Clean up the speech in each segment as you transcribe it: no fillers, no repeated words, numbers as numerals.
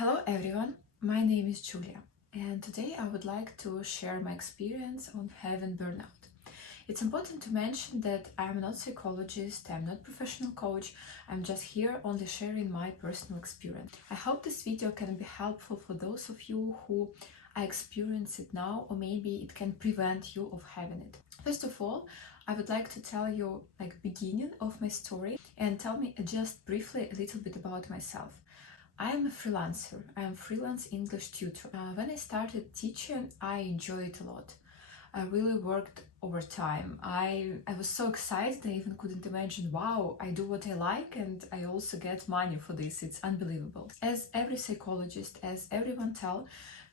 Hello everyone, my name is Julia, and today I would like to share my experience on having burnout. It's important to mention that I'm not a psychologist, I'm not professional coach, I'm just here only sharing my personal experience. I hope this video can be helpful for those of you who are experiencing it now, or maybe it can prevent you of having it. First of all, I would like to tell you beginning of my story and tell me just briefly a little bit about myself. I am a freelancer. I am freelance English tutor. When I started teaching, I enjoyed it a lot. I really worked overtime. I was so excited, I even couldn't imagine, wow, I do what I like and I also get money for this. It's unbelievable. As every psychologist, as everyone tell,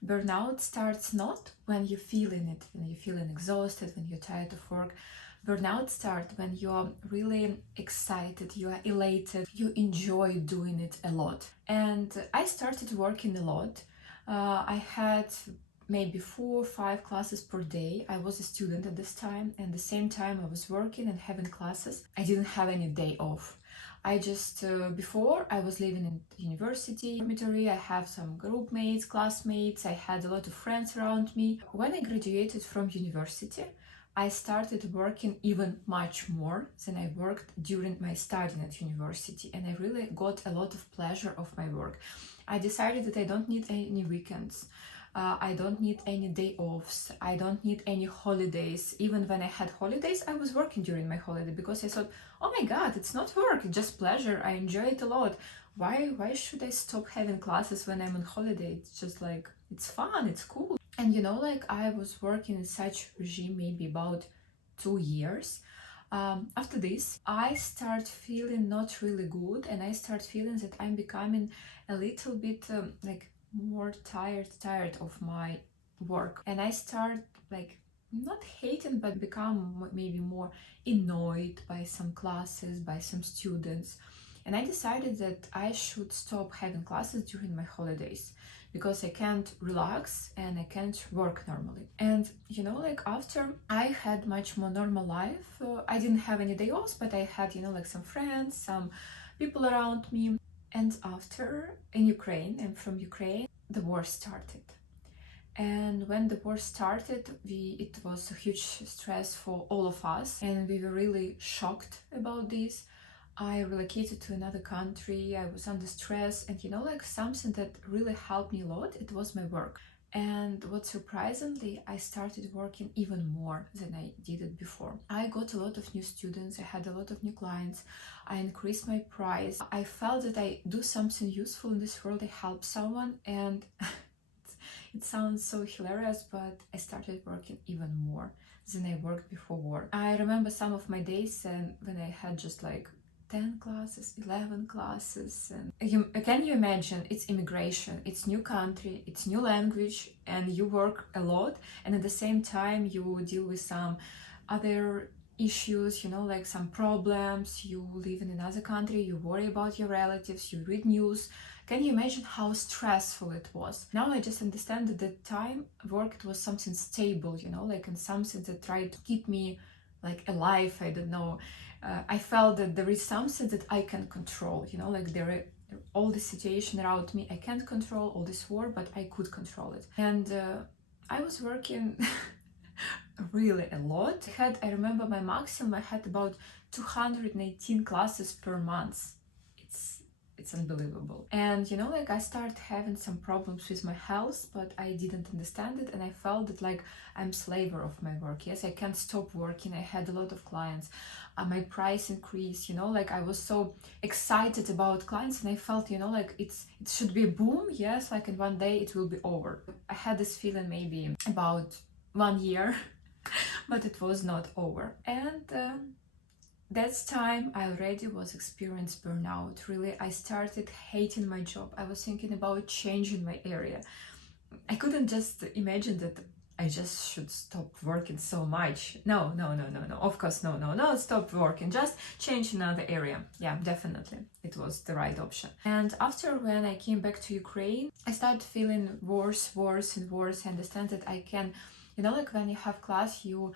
burnout starts not when you're feeling it, when you're feeling exhausted, when you're tired of work. Burnout starts when you're really excited, you are elated, you enjoy doing it a lot. And I started working a lot. I had maybe 4 or 5 classes per day. I was a student at this time, and at the same time I was working and having classes. I didn't have any day off. I just, before I was living in university dormitory, I have some group mates, classmates, I had a lot of friends around me. When I graduated from university, I started working even much more than I worked during my studying at university, and I really got a lot of pleasure of my work. I decided that I don't need any weekends. I don't need any day offs. I don't need any holidays. Even when I had holidays, I was working during my holiday because I thought, oh my God, it's not work, it's just pleasure. I enjoy it a lot. Why should I stop having classes when I'm on holiday? It's just like, it's fun, it's cool. And I was working in such regime maybe about 2 years. After this, I start feeling not really good, and I start feeling that I'm becoming a little bit more tired of my work, and I start not hating but become maybe more annoyed by some classes, by some students. And I decided that I should stop having classes during my holidays because I can't relax and I can't work normally. And after I had much more normal life, I didn't have any day offs, but I had some friends, some people around me. And after, in Ukraine, I'm from Ukraine, the war started. And when the war started, it was a huge stress for all of us, and we were really shocked about this. I relocated to another country, I was under stress, and something that really helped me a lot, it was my work. And what surprisingly, I started working even more than I did it before. I got a lot of new students, I had a lot of new clients, I increased my price. I felt that I do something useful in this world, I help someone, and it sounds so hilarious, but I started working even more than I worked before war. I remember some of my days and when I had just 10 classes, 11 classes. And can you imagine? It's immigration, it's new country, it's new language, and you work a lot, and at the same time you deal with some other issues, some problems. You live in another country, you worry about your relatives, you read news. Can you imagine how stressful it was? Now I just understand that at that time work, it was something stable, and something that tried to keep me alive. I don't know. I felt that there is something that I can control, there are all the situation around me I can't control, all this war, but I could control it. And I was working really a lot. I remember my maximum, I had about 218 classes per month. It's unbelievable. And I started having some problems with my health, but I didn't understand it, and I felt that I'm slaver of my work. Yes, I can't stop working. I had a lot of clients. My price increased, I was so excited about clients, and I felt it should be a boom. Yes, in one day it will be over. I had this feeling maybe about 1 year but it was not over. And that time I already was experienced burnout. Really, I started hating my job. I was thinking about changing my area. I couldn't just imagine that I just should stop working so much. No. Of course, no, stop working. Just change another area. Yeah, definitely. It was the right option. And after when I came back to Ukraine, I started feeling worse and worse. I understand that I can, when you have class, you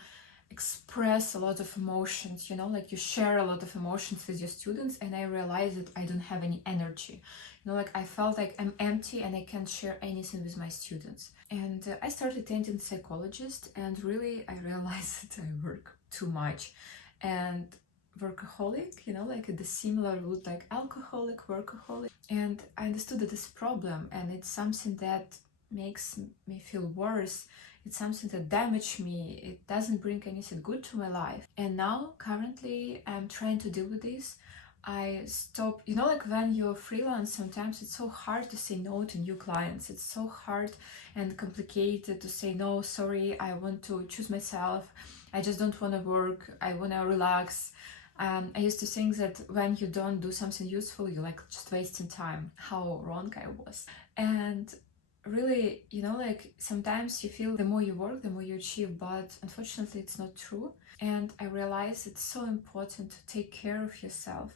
express a lot of emotions, you share a lot of emotions with your students, and I realized that I don't have any energy. Like I felt like I'm empty and I can't share anything with my students. And I started attending psychologist, and really I realized that I work too much. And workaholic, like the similar root, like alcoholic, workaholic. And I understood that this problem, and it's something that makes me feel worse. It's something that damaged me. It doesn't bring anything good to my life. And now, currently, I'm trying to deal with this. I stop, like when you're freelance, sometimes it's so hard to say no to new clients. It's so hard and complicated to say no, sorry, I want to choose myself. I just don't want to work. I want to relax. I used to think that when you don't do something useful, you're like just wasting time. How wrong I was. And really, like sometimes you feel the more you work, the more you achieve, but unfortunately, it's not true. And I realized it's so important to take care of yourself.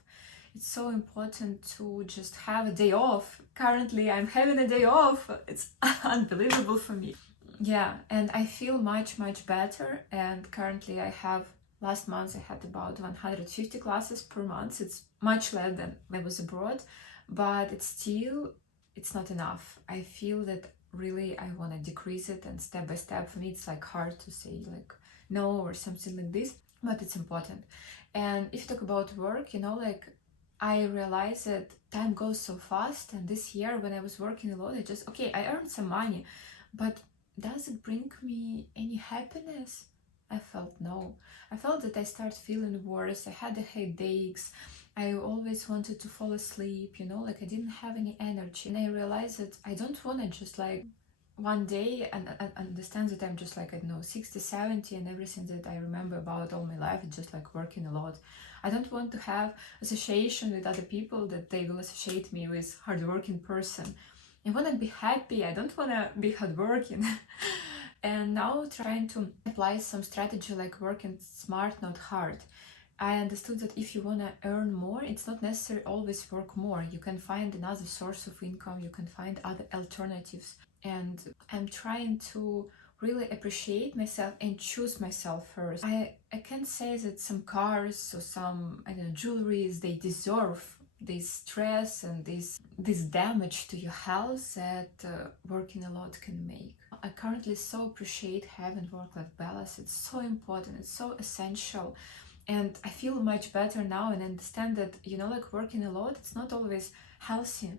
It's so important to just have a day off. Currently, I'm having a day off. It's unbelievable for me. Yeah, and I feel much, much better. And currently, last month, I had about 150 classes per month. It's much less than when I was abroad, but it's not enough. I feel that really I want to decrease it, and step by step, for me, it's like hard to say like no or something like this, but it's important. And if you talk about work, like I realized that time goes so fast. And this year when I was working a lot, I earned some money, but does it bring me any happiness? I felt no. I felt that I started feeling worse. I had the headaches. I always wanted to fall asleep, like I didn't have any energy. And I realized that I don't want to just like one day and understand that I'm just like, I don't know, 60, 70, and everything that I remember about all my life is just like working a lot. I don't want to have association with other people that they will associate me with hardworking person. I want to be happy. I don't want to be hardworking. And now trying to apply some strategy like working smart, not hard. I understood that if you want to earn more, it's not necessary always work more. You can find another source of income, you can find other alternatives. And I'm trying to really appreciate myself and choose myself first. I can't say that some cars or some, I don't know, jewelries, they deserve this stress and this damage to your health that working a lot can make. I currently so appreciate having work-life balance. It's so important, it's so essential. And I feel much better now and understand that, like working a lot, it's not always healthy.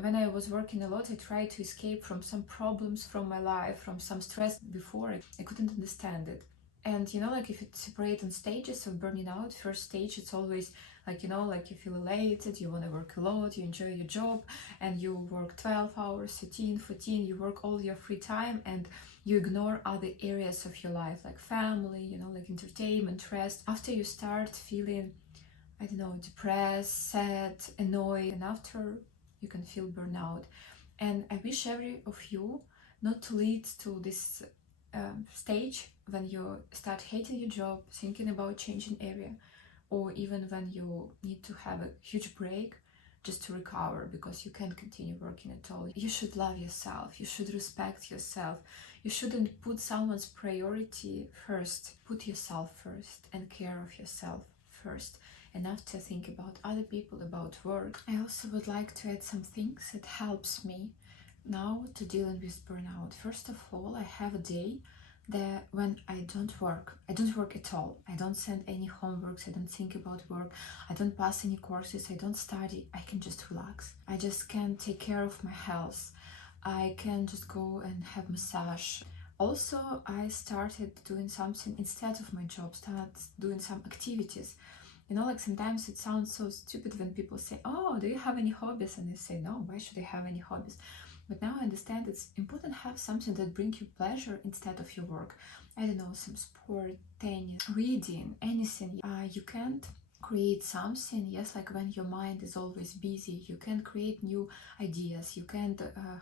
When I was working a lot, I tried to escape from some problems from my life, from some stress before. I couldn't understand it. And like if it's separate in stages of burning out, first stage, it's always like, like you feel elated, you want to work a lot, you enjoy your job, and you work 12 hours, 13, 14, you work all your free time, and you ignore other areas of your life, like family, like entertainment, rest. After you start feeling, I don't know, depressed, sad, annoyed, and after you can feel burnout. And I wish every of you not to lead to this stage when you start hating your job, thinking about changing area, or even when you need to have a huge break just to recover because you can't continue working at all. You should love yourself, you should respect yourself, you shouldn't put someone's priority first. Put yourself first and care of yourself first, enough to think about other people, about work. I also would like to add some things that helps me now to dealing with burnout. First of all, I have a day that when I don't work at all. I don't send any homeworks, I don't think about work, I don't pass any courses, I don't study. I can just relax. I just can take care of my health. I can just go and have massage. Also, I started doing something instead of my job, start doing some activities. Like sometimes it sounds so stupid when people say, oh, do you have any hobbies? And I say, no, why should I have any hobbies? But now I understand it's important to have something that brings you pleasure instead of your work. I don't know, some sport, tennis, reading, anything. You can't create something, yes, like when your mind is always busy, you can create new ideas, you can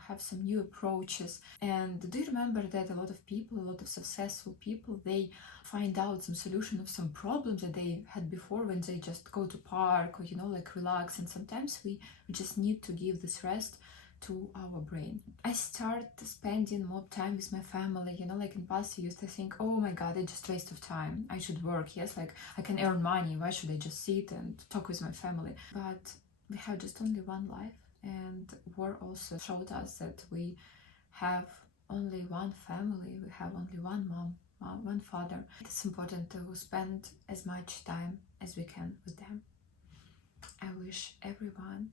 have some new approaches. And do you remember that a lot of people, a lot of successful people, they find out some solution of some problems that they had before when they just go to park or, like relax. And sometimes we just need to give this rest to our brain. I start spending more time with my family, like in past I used to think, oh my god, it's just waste of time, I should work, yes, like I can earn money, why should I just sit and talk with my family? But we have just only one life, and war also showed us that we have only one family, we have only one mom, one father. It's important to spend as much time as we can with them. I wish everyone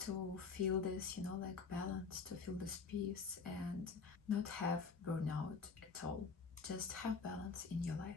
to feel this, like balance, to feel this peace and not have burnout at all. Just have balance in your life.